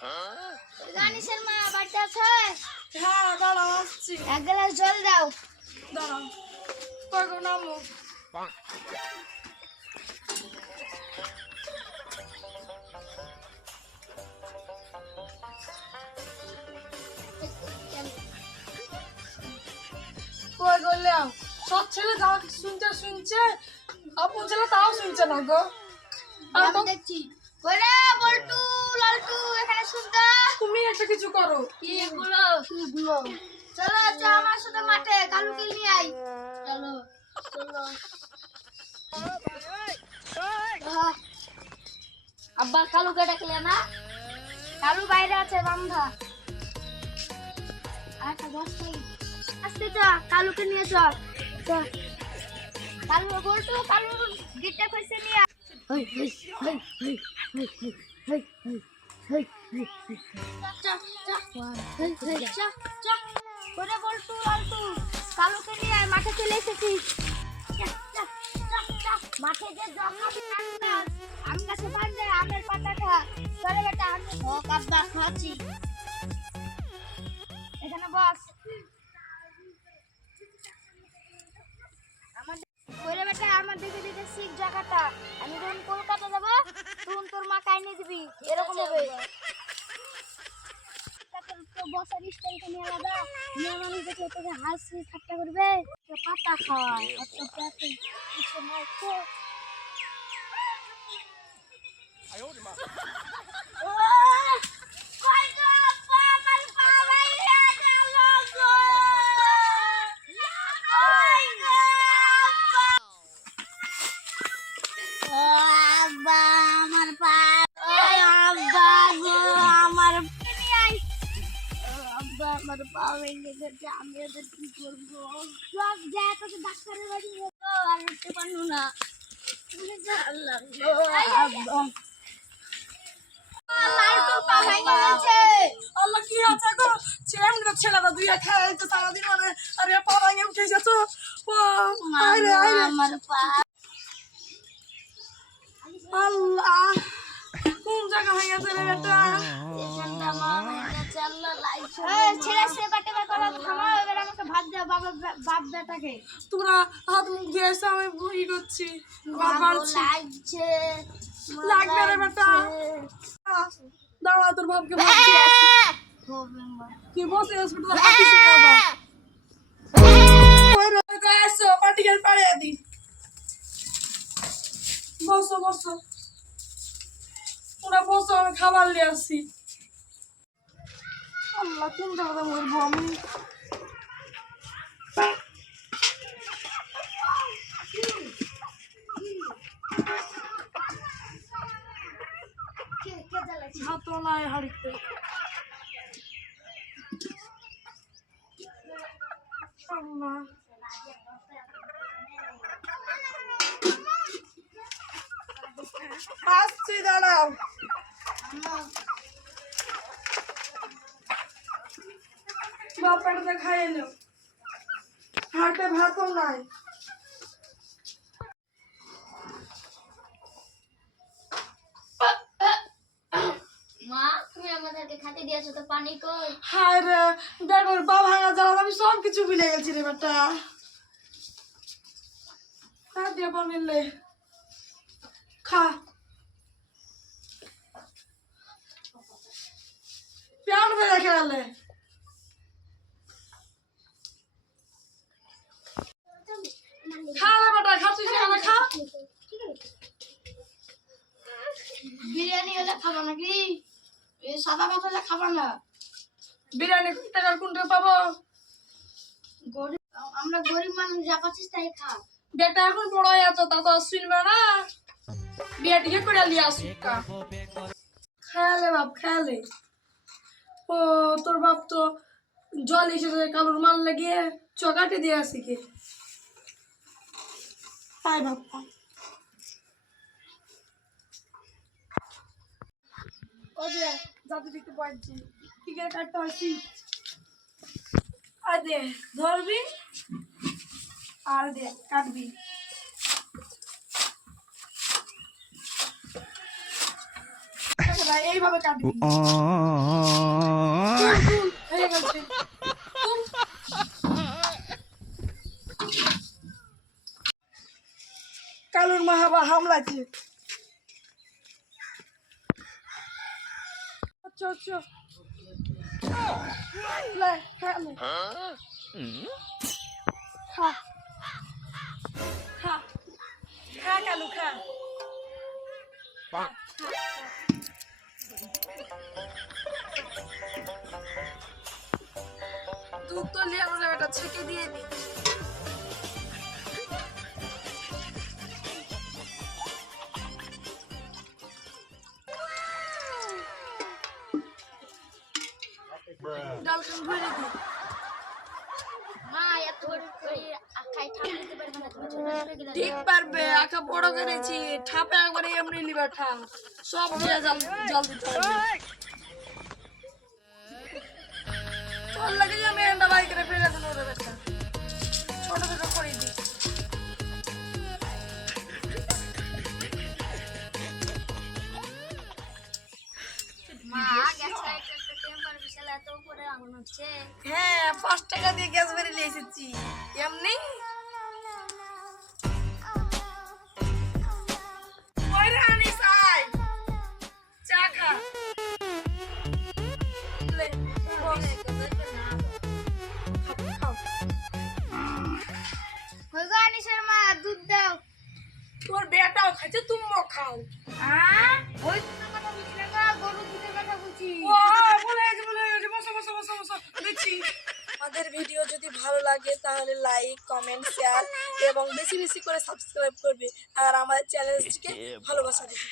গানিসের মা বাড়িতে আছে? হ্যাঁ দাঁড়াও আসছি। এক গ্লাস জল দাও। দাঁড়াও কয়গো নামো। কই গেলাম সব ছেলে যা শুনছে আপন ছেলে তাও শুনছে না গো। আমি দেখছি। ওরে বল্টু লালটু এখানে শুনতো। তুমি একটা কিছু করো। কি গুলো? চলো চলো আমার সাথে মাঠে কালুকে নিয়ে আই। চলো চলো। আব্বা কালুকে ডাকলে না? কালু বাইরে আছে বান্ধা। আচ্ছা বস নাই। আস্তে যা কালুকে নিয়ে চল। চল। কালু বল্টু কালুর গিটটা কইছে নিয়ে। হই হই হই হই হই হই হই হই হই। চা চা হই হই চা চা। ওরে বল্টু লালটু কালুকে নিয়ে আয় মাঠে চলে এসেছিস। চা চা চা চা। মাঠে যে জঙ্গল না আম গাছে বাঁধে আমের পাতা খা। চলে বেটা আমি ও কাব্বা খাচ্ছি। এখানে বস। ওরে বেটা আমার দেখে দেখে শিখ জায়গাটা। আমি যখন কলকাতা যাব তখন তোর মা কাইনে দিবি এরকম হবে। তো বসার স্টাইলটা নিয়ে আলাদা। মেয়ে মানুষ দেখে তোকে হাসি ঠাট্টা করবে। তো পাতা খাওয়া অত পেটে কিছু নাই তো। কই গো পাগল পাগল গেল গো। কই গো আব্বা আমার পা। আব্বা গো আমার আব্বা আমার পা ভেঙে গেছে। আমি ওদের কি করবো? সব যায় তোকে ডাক্তারের বাড়ি নেবো আর উঠতে পারবো না। আল্লাহ কি আছে গো ছেলেটা দুইয়া খেয়ে সারাদিন মানে আরে পা ভাঙে উঠে গেছো। আমার পা আল্লাহ কোন জায়গা হয়ে গেছে রে বেটা। ছেলে সে বাটে করা থামাও। এবার আমাকে ভাত দাও বাপ বেটাকে। তোমরা হাত মুখ দিয়েছো আমি ভুল করছি। লাগছে লাগবে রে বেটা। দাঁড়া তোর বাপকে ভাত দিয়ে আসি। তুই বসে হসপিটালে হাঁটিস না বাবা। ওই রে গাইছো পাটিকেল পাড়িয়ে দি। বসো বসো তোরা বসো আমি খাবার নিয়ে আসি। আল্লাহ কোন জায়গায় মরবো আমি। ভাতও নাই হাড়িতে। আল্লাহ আসছি দাঁড়াও। বাপাটা খাইয়ে নাও হাটে ভাতও নাই। মা তুমি আমাদেরকে খেতে দিয়েছো তো পানি কই? হায় রে বেটার পা ভাঙা জ্বালা আমি সব কিছু ভুলে গেছি রে বেটা। খা দিয়ে বলিলে খা প্যান বেড়ে খেলে। খা রে বেটা খাচ্ছিস না খা। বিরিয়ানি হলে খাবো নাকি? সাদা ভাত হলে খাবো না। বিরিয়ানি টাকার কোনটা পাবো? আমরা গরিব মানুষ যা পাচ্ছিস তাই খা। বেটা এখন বড় হয়ে আছো তা তো শুনবে না। বিয়েটিকে করে নিয়ে আসুকা খেয়ালে বাপ খেয়ালে। ও তোর বাপ তো জল এসেছে কালুর মাল লাগিয়ে চকাটে দিয়ে আসি কে তাই বাপ যাতে দেখতে পাচ্ছি কি করে কাটতে হয়েছি। আর দে ধরবি আর দে কাটবি। না, এইভাবে কাটবি। তুল, হয়ে গেছে। তুল। কালুর মা আবার হামলাছে। আচ্ছা আচ্ছা লে, খা লে। খা খা খা কালু খা। দুধ তো লিয়ে আমরা এটা ছেঁকে দিয়ে দিই। ডালখান ভরে দিই। মা এত বড় করে আখাই ঠাপ দিতে পারবে না, তুমি ছোট ছোট গিলা ঠিক পারবে, আঁকা বড় করেছি, ঠাপে একবারে এমনি লিবা ঠাপ, সব দিয়ে জল জল দিতে হবে। চল লাগে যে আমি এন্ডা বাই করে ফেলে দেবো ওদের একটা ছোট ছোট করে দিই। মা গ্যাস লাইটার তো টেম্পার বিশাল এত উপরে আগুন হচ্ছে। হ্যাঁ 5 টাকা দিয়ে গ্যাস ভরে নিয়ে এসেছি এমনি। ওই রে আনিস আয়, চা খা। লে, বস। খাও, খাও। কই গো আনিসের মা দুধ দাও। তোর বেটাও খাচ্ছে, তুমিও খাও। ওই দুধের কথা বলছি না গো, গরুর দুধের কথা বলছি। ও বলে গেছে, বলে গেছে। বসো বসো বসো বসো দেখছি। আমাদের ভিডিও যদি ভালো লাগে তাহলে লাইক কমেন্ট শেয়ার এবং বেশি বেশি করে সাবস্ক্রাইব করবে আর আমাদের চ্যানেলটিকে ভালোবাসা দিবে।